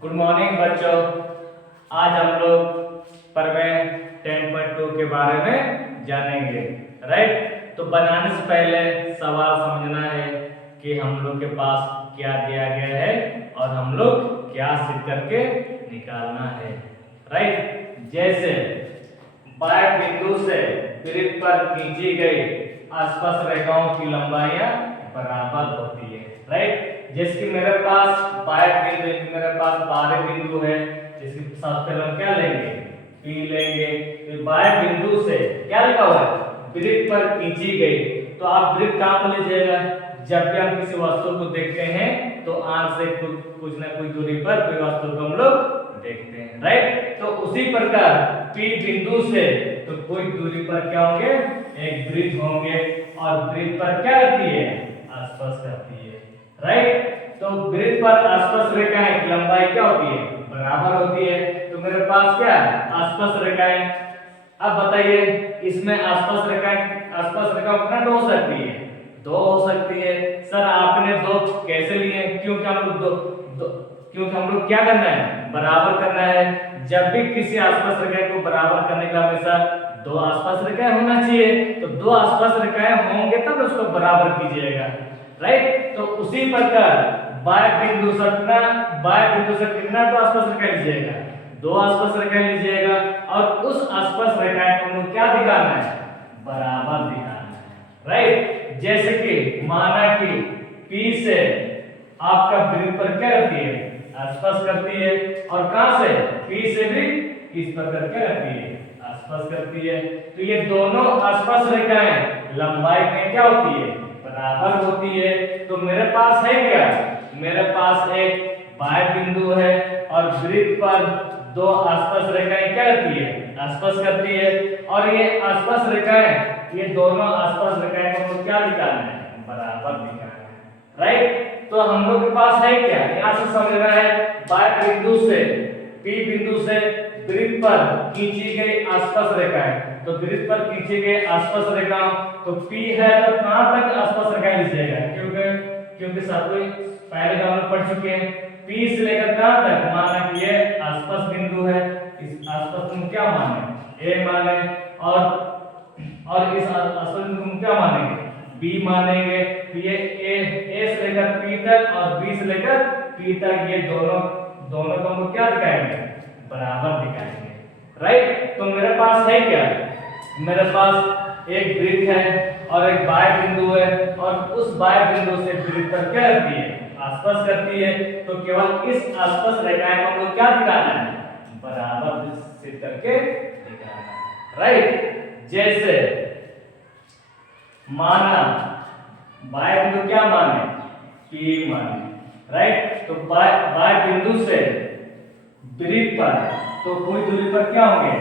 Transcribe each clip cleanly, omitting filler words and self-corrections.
Good morning बच्चों। आज हम लोग प्रमेय 10.2 के बारे में जानेंगे। राइट, तो बनाने से पहले सवाल समझना है कि हम लोग के पास क्या दिया गया है और हम लोग क्या सिद्ध करके निकालना है। राइट, जैसे बाएं बिंदु से वृत्त पर खींची गई आसपास रेखाओं की लंबाइयां बराबर होती है। राइट, जैसे कि मेरे पास बाएं बिंदु मेरे पास बारह बिंदु है, जिसके सबसे पहले हम क्या लेंगे, पी लेंगे। तो बाएं बिंदु से क्या लिखा हुआ है, वृत्त पर खींची गई। तो आप वृत्त कहां पर लीजिएगा, जब भी हम किसी वस्तु को देखते हैं तो आंख से कुछ ना कुछ दूरी पर कोई वस्तु को हम लोग देखते हैं। राइट, तो उसी प्रकार पी बिंदु से तो कुछ दूरी पर क्या होंगे, एक वृत्त होंगे और वृत्त पर क्या करती है, आसपास करती है। राइट, तो वृत्त पर आसपास रेखाएं की लंबाई क्या होती है, बराबर होती है। तो मेरे पास क्या है, आसपास रेखाएं। अब बताइए इसमें आसपास रेखाएं कितना दो हो सकती है, दो हो सकती है। सर आपने दो कैसे लिए, क्योंकि हम लोग क्योंकि हम लोग क्या करना है, बराबर करना है। जब भी किसी आसपास रेखा को बराबर करने का हमेशा दो आसपास रेखाएं होना चाहिए। तो दो आसपास रेखाएं होंगे तब उसको बराबर कीजिएगा। राइट, तो उसी प्रकार बाएं बिंदु से कितना तो आसपास रेखा लीजिएगा, दो आसपास रेखा लीजिएगा और उस आसपास रेखाएं को हमको क्या दिखाना है, बराबर दिखाना है। राइट, जैसे कि माना कि P से आपका वृत्त पर क्या करती है, आसपास करती है, और कहां से, P से भी किस प्रकार क्या करती है, आसपास करती है। तो ये दोनों आसपास रेखाएं लंबाई में क्या होती है, बराबर होती है। तो मेरे पास है क्या, मेरे पास एक बाएं बिंदु है और वृत्त पर दो आसपास रेखाएं क्या करती है, आसपास करती है। और ये आसपास रेखाएं, ये दोनों आसपास रेखाएं को क्या दिखाना है, बराबर दिखाना है। राइट, तो हम लोग के पास है क्या, यहां से समझना है, बाएं बिंदु से P बिंदु से वृत्त पर खींची गई आसपास रेखाएं। तो वृत्त पर खींची गई आसपास रेखाएं, तो P है तो कहां तक आसपास रेखाएं लीजिएगा, क्योंकि सब पहले हम लोग पढ़ चुके हैं। P से लेकर कहां तक, माना कि ये आसपास बिंदु है, इस आसपास बिंदु क्या माने, A माने, और इस आसपास बिंदु को क्या मानेंगे, B मानेंगे। तो ये A से लेकर P तक और B से लेकर P तक, ये दोनों को हम क्या दिखाएंगे, बराबर दिखाएंगे। राइट, तो मेरे पास है क्या, मेरे पास एक वृत्त है और एक बाएं बिंदु है, और उस बाएं बिंदु से वृत्त पर क्या करती है, आसपास करती है। तो केवल इस आसपास रेखाएं को हमको क्या दिखाना है, बराबर सिद्ध करके दिखाना है। राइट, जैसे माना बाएं बिंदु क्या माने, P माने। राइट, तो बाएं बिंदु से वृत्त पर तो कोई दूरी पर क्या होंगे,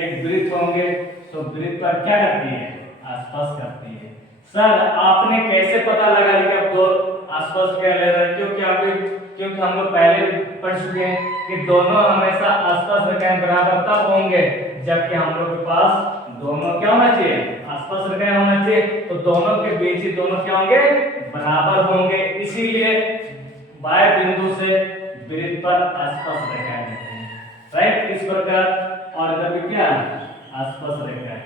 एक वृत्त होंगे। तो वृत्त पर क्या करती है, आसपास करती है। सर आपने कैसे पता लगा कि आप दो आसपास क्या ले रहे हैं, क्योंकि हम लोग पहले पढ़ चुके हैं कि दोनों हमेशा आसपास रेखाएं बराबर तब होंगे जबकि हम लोग के पास दोनों क्या होना चाहिए, आसपास रेखाएं होना चाहिए। तो दोनों के बीच ही दोनों क्या होंगे, बराबर होंगे। इसीलिए बाएं बिंदु से वृत्त पर आसपास रेखाएं लेते हैं। राइट, इस प्रकार, और इधर भी क्या, आसपास रेखा है।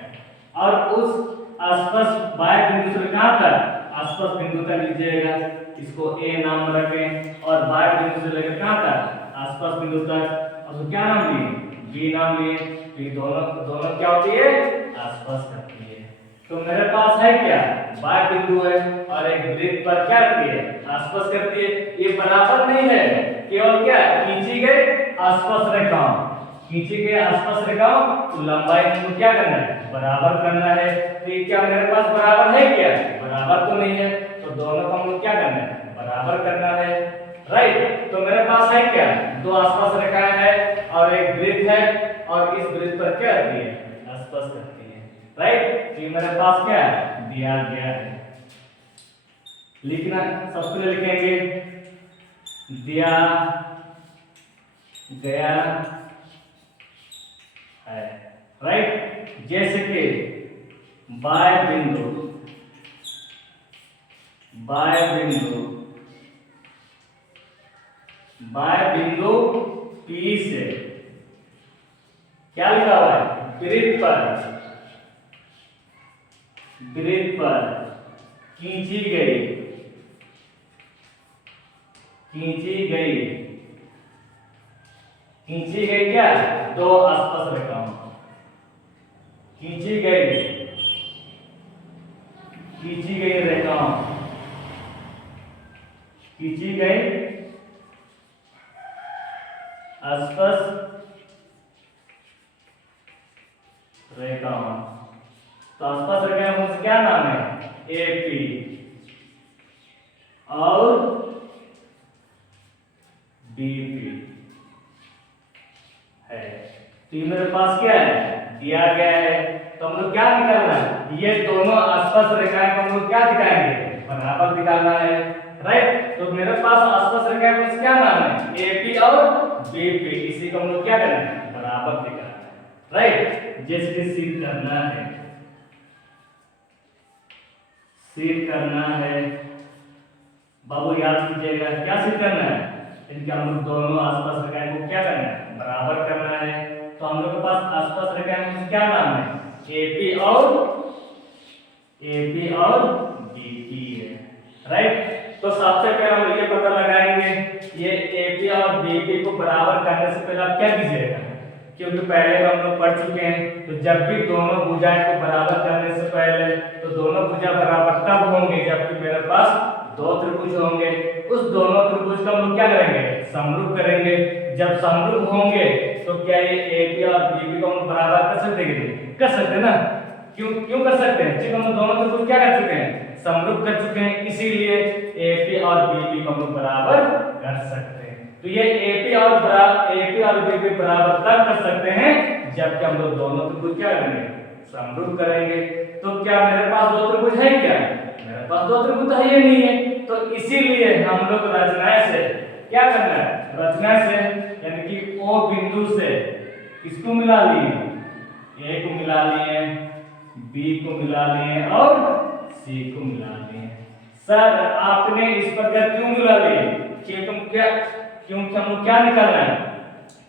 और उस आसपास बाएं बिंदु से कहां तक, आसपास बिंदु तक लीजिएगा, इसको A नाम रखें, और बाएं बिंदु से लेकर कहां तक, आसपास बिंदु तक, और उसको क्या नाम लिए, B नाम लिए। तो ये दोनों क्या होती है, आसपास करती है। तो मेरे पास है क्या, बाएं बिंदु है और एक वृत्त पर क्या करती है, आसपास करती है। ये बराबर नहीं है, केवल क्या, खींची गई आसपास रेखाओं, तो लंबाई को क्या करना है, बराबर करना है। तो ये क्या मेरे पास बराबर है क्या, बराबर तो नहीं है। तो दोनों को हम लोग क्या करना है, बराबर करना है। राइट, तो मेरे पास है क्या, दो आसपास रेखाएं है और एक वृत्त है, और इस वृत्त पर क्या करती है, आसपास करती है। राइट, तो ये मेरे पास क्या है, दिया गया है। लिखना सबसे पहले लिखेंगे, दिया गया है। राइट, जैसे कि बाएं बिंदु बाय बिंदु P से क्या लिखा हुआ है, वृत्त पर खींची गई क्या, दो स्पर्श रेखाओं, खींची गई रेखाओं, खींची गई स्पर्श रेखाओं। तो स्पर्श रेखाओं का क्या नाम है, AP और BP है। तो ये मेरे पास क्या है, दिया गया है। तो हम लोग क्या निकालना है, ये दोनों स्पर्श रेखाएं को हम लोग क्या दिखाएंगे, बराबर दिखाना है, राइट। तो मेरे पास स्पर्श रेखाएं को क्या नाम है, AP और BP, इसी को हम लोग क्या करना है, बराबर दिखाना है, राइट। जैसे सिद्ध करना है बाबू, याद कीजिएगा क्या सिद्ध करना है, इनके हम लोग दोनों स्पर्श रेखाएं को क्या करना है, बराबर करना है। तो हम लोग के पास स्पर्श रेखाएं में क्या नाम है, AP और BP है, राइट। तो सबसे पहले हम ये पता लगाएंगे, ये AP और BP को बराबर करने से पहले आप क्या कीजिएगा, क्योंकि पहले हम लोग पढ़ चुके हैं, तो जब भी दोनों भुजाएं को बराबर करने से पहले, तो दोनों भुजा बराबर तब होंगे जबकि मेरे पास दो त्रिभुज होंगे। उस दोनों त्रिभुज का हम लोग क्या करेंगे, समरूप करेंगे। जब समरूप होंगे तो क्या ये AP और BP को हम बराबर कर सकते हैं, कर सकते हैं ना, क्यों कर सकते हैं, क्योंकि हम दोनों त्रिभुज क्या कर चुके हैं, समरूप कर चुके हैं, इसीलिए AP और BP को हम बराबर कर सकते हैं। तो ये AP और BP बराबर तब कर सकते हैं जबकि हम लोग दोनों त्रिभुज क्या करेंगे, समरूप करेंगे। तो क्या मेरे पास दो त्रिभुज है, क्या मेरे पास दो त्रिभुज है ये नहीं है, तो इसीलिए हम लोग रचना से क्या करना है, रचना से यानी कि O बिंदु से किसको मिला लिए, A को मिला लिए, B को मिला लिए और C को मिला लिए। सर आपने इस प्रकार क्यों मिला लिए, क्योंकि हम क्या निकालना है,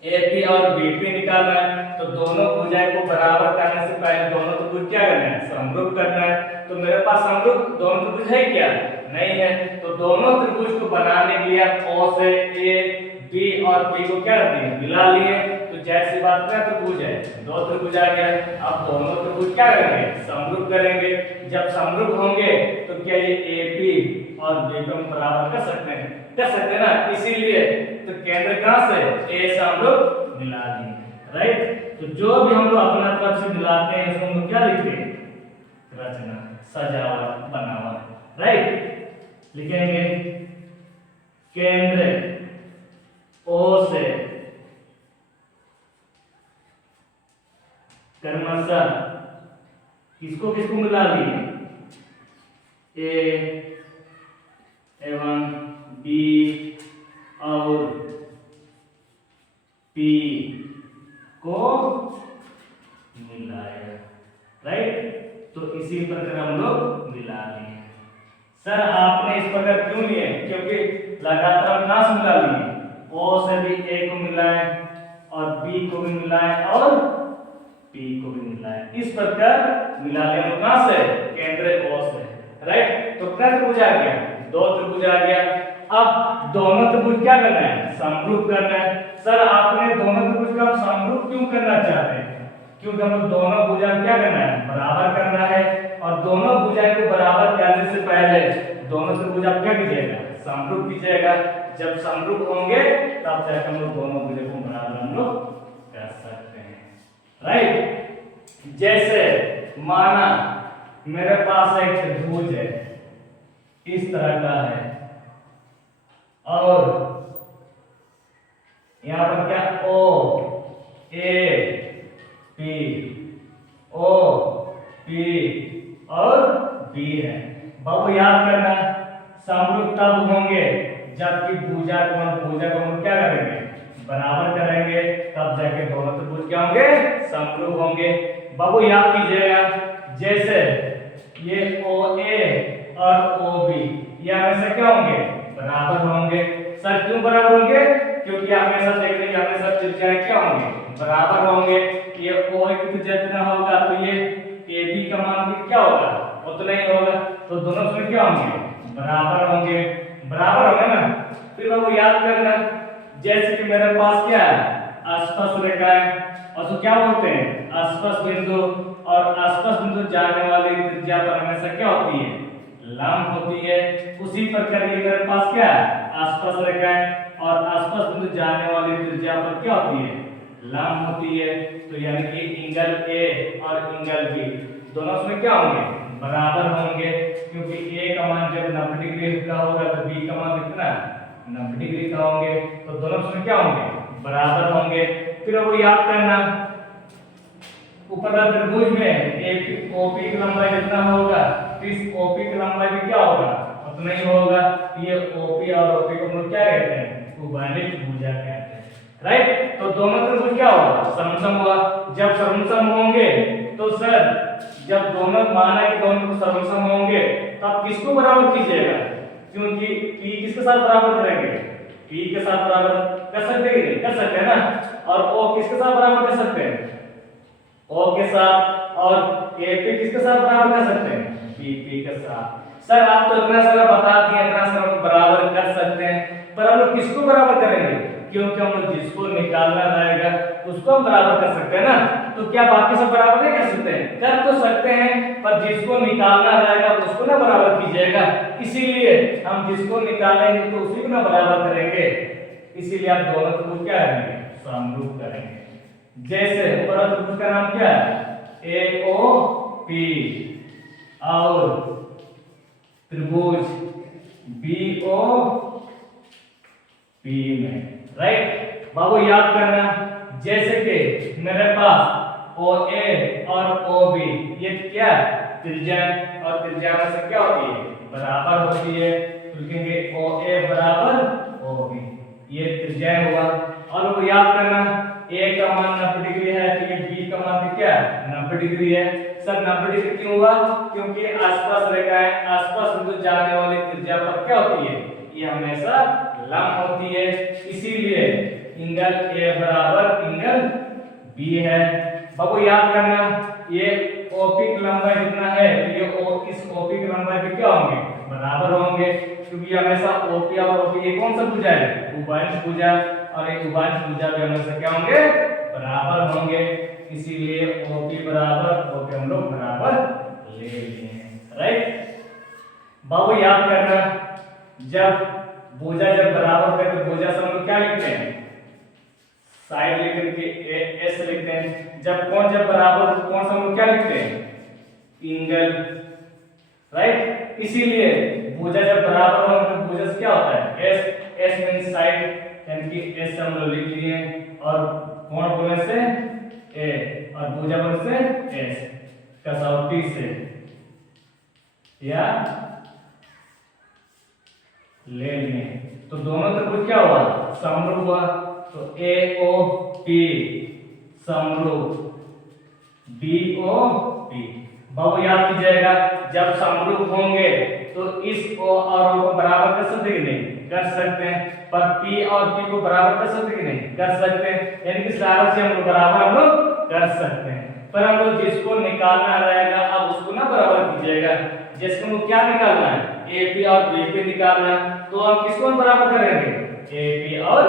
AP और BP निकालना है। तो दोनों भुजाएं को बराबर करने से पहले दोनों त्रिभुज क्या करना है, समरूप करना है। तो मेरे पास समरूप दोनों त्रिभुज है क्या, नहीं है। तो दोनों त्रिभुज को बनाने के लिए O से A, B और B को क्या कर दिए, मिला लिए। तो जैसी बात क्या त्रिभुज है, दो त्रिभुज आ गया। अब दोनों त्रिभुज क्या करेंगे, समरूप करेंगे। जब समरूप होंगे तो क्या ये AP और B को बराबर कर सकते हैं, कर सकते हैं ना, इसीलिए तो केंद्र कहां से, A से हम लोग मिला लिए, राइट। तो जो भी हम लोग अपना तरफ से मिलाते हैं उसको हम लोग क्या लिखते हैं, रचना, सजावट, बनावट, राइट। लिखेंगे केंद्र O से क्रमशः किसको किसको मिला लिए, A एवं B और P को मिलाएगा, राइट। तो इसी प्रकार हम लोग मिला लिए। सर आपने इस प्रकार क्यों लिए, क्योंकि लगातार कहां से मिला लिए, O से भी A को मिलाए और B को भी मिलाए और P को भी मिलाए, इस प्रकार मिला लिया हम कहां से, केंद्र O से, राइट। तो कितना त्रिभुज आ गया, दो त्रिभुज आ गया। अब दोनों त्रिभुज क्या करना है, समरूप करना है। सर आपने दोनों त्रिभुज का समरूप क्यों करना चाहते हैं, क्योंकि हम लोग दोनों भुजाएं क्या करना है, बराबर करना है। और दोनों भुजाएं को बराबर करने से पहले दोनों त्रिभुज आप क्या कीजिएगा, समरूप कीजिएगा। जब समरूप होंगे तब जाकर हम लोग दोनों भुजाओं को बराबर हम लोग कर सकते हैं, राइट। जैसे माना मेरे पास एक त्रिभुज है, इस तरह का है, और यहां पर क्या O A P, O P और B है। बाबू याद करना, समरूप तब होंगे जबकि भुजा को हम क्या करेंगे, बराबर करेंगे, तब जाके दोनों त्रिभुज क्या होंगे, समरूप होंगे। बाबू याद कीजिएगा, जैसे ये OA और OB ये हमेशा क्या होंगे, बराबर होंगे। सर क्यों बराबर होंगे, त्रिज्याएं क्या होंगे, बराबर होंगे। ये OA की त्रिज्या जितना होगा तो ये AB का मान भी क्या होगा, उतना ही होगा। तो दोनों में क्या होंगे, बराबर होंगे, बराबर होंगे ना। फिर वो याद करना, जैसे कि मेरे पास क्या है, आसपास रेखा है, और तो क्या बोलते हैं, आसपास बिंदु, और आसपास बिंदु जाने वाली त्रिज्या पर हमेशा क्या होती है, लंब होती है। उसी प्रकार ये मेरे पास क्या है, आसपास रेखा है, और आसपास बिंदु जाने वाली त्रिज्या पर क्या होती है, लंब होती है। तो यानी कि एंगल ए और एंगल बी दोनों में क्या होंगे, बराबर होंगे, क्योंकि ए का मान जब 90 डिग्री का होगा तो बी का मान कितना, 90 डिग्री का होंगे। तो दोनों में क्या होंगे, बराबर होंगे। फिर वो याद करना, ऊपर वाले त्रिभुज में एक ओपी की लंबाई जितना होगा, इस ओपी की लंबाई भी क्या होगा, उतना ही होगा। ये ओपी और ओपी को हम लोग क्या कहते हैं, उभयनिष्ठ भुजा कहते हैं, राइट। तो दोनों त्रिभुज क्या होगा, समसम होगा। जब समसम होंगे तो सर, जब दोनों माना कि दोनों समसम होंगे तो आप किसको बराबर कीजिएगा, क्योंकि p किसके साथ बराबर करेंगे, p के साथ बराबर कर सकते हैं कि नहीं, कर सकते हैं ना। और o किसके साथ बराबर कर सकते हैं, o के साथ। और AP किसके साथ बराबर कर सकते हैं, BP के साथ। सर आप तो इतना सारा बता दिए, इतना सारा बराबर कर सकते हैं, पर हम लोग किसको बराबर करेंगे, क्योंकि हम लोग जिसको निकालना रहेगा उसको हम बराबर कर सकते हैं ना। तो क्या बाकी सब बराबर नहीं कर सकते हैं, कर तो सकते हैं, पर जिसको निकालना रहेगा उसको ना बराबर कीजिएगा। इसीलिए हम जिसको निकालेंगे तो उसी को ना बराबर करेंगे। इसीलिए आप दोनों को क्या करेंगे, समरूप करेंगे। जैसे ऊपर त्रिभुज का नाम क्या है, AOP, और त्रिभुज BOP में, राइट। बाबू याद करना, जैसे कि मेरे पास OA और OB ये क्या त्रिज्या, और त्रिज्या में से क्या होती है, बराबर होती है। तो लिखेंगे OA बराबर OB, ये त्रिज्या हुआ। और वो याद करना, A का मान 90 डिग्री है, तो ये B का मान भी क्या है, 90 डिग्री है। सर 90 डिग्री क्यों हुआ, क्योंकि आसपास रेखा है, आसपास बिंदु जाने वाली त्रिज्या पर क्या होती है, ये हमेशा लंब होती है। इसीलिए एंगल A बराबर एंगल B है। बाबू याद करना, ये OP की लंबाई जितना है तो ये इस OP की लंबाई भी क्या होंगे, बराबर होंगे, क्योंकि हमेशा OP और OP ये कौन सा भुजा है, उभयनिष्ठ भुजा, और एक उभयनिष्ठ भुजा भी हमेशा क्या होंगे, बराबर होंगे। इसीलिए OP बराबर OP हम लोग बराबर ले लिए, राइट। बाबू याद करना, जब भुजा जब बराबर होते तो भुजा से हम लोग क्या लिखते हैं, साइड लिख करके S लिखते हैं। जब कोण जब बराबर तो कोण से हम लोग क्या लिखते हैं, एंगल, राइट। इसीलिए भुजा जब बराबर हो तो भुजा से क्या होता है, S मींस साइड, यानी कि S हम लोग लिख लिए, और कोण बोलने से A, और भुजा बोलने से S, कसौटी से या ले लिए। तो दोनों त्रिभुज क्या हुआ, समरूप हुआ। तो AOP समरूप, BOP। बाबू याद कीजिएगा, जब समरूप होंगे तो इस O और O को बराबर कर सकते कि नहीं, कर सकते हैं। पर P और P को बराबर कर सकते कि नहीं, कर सकते हैं। यानी कि बराबर से हम लोग बराबर हम लोग कर सकते हैं। पर हम लोग जिसको निकालना रहेगा अब उसको ना बराबर कीजिएगा। जिसको हम लोग क्या निकालना है, AP और BP निकालना है, तो हम किसको बराबर करेंगे, AP और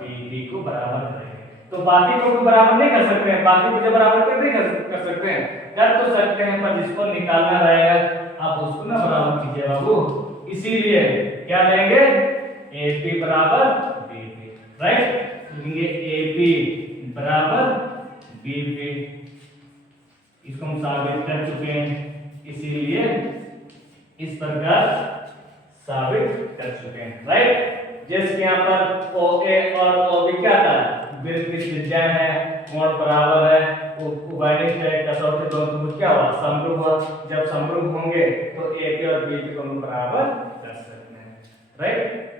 BP को बराबर करेंगे। तो बाकी को बराबर नहीं कर सकते हैं, बाकी को बराबर कर नहीं कर सकते हैं, कर तो सकते हैं, पर जिसको निकालना रहेगा आप उसको ना बराबर कीजिए बाबू। इसीलिए क्या लेंगे, AP बराबर BP, राइट। लिखेंगे AP बराबर BP, इसको हम साबित कर चुके हैं, इसीलिए इस प्रकार साबित कर चुके हैं, राइट। जैसे कि यहाँ पर OA और OB क्या था, वृत्त की त्रिज्या है, कोण बराबर है, उभयनिष्ठ है, कसौटी दोनों त्रिभुज क्या हुआ, समरूप हुआ। जब समरूप होंगे तो AP और BP को हम बराबर कर सकते हैं, राइट।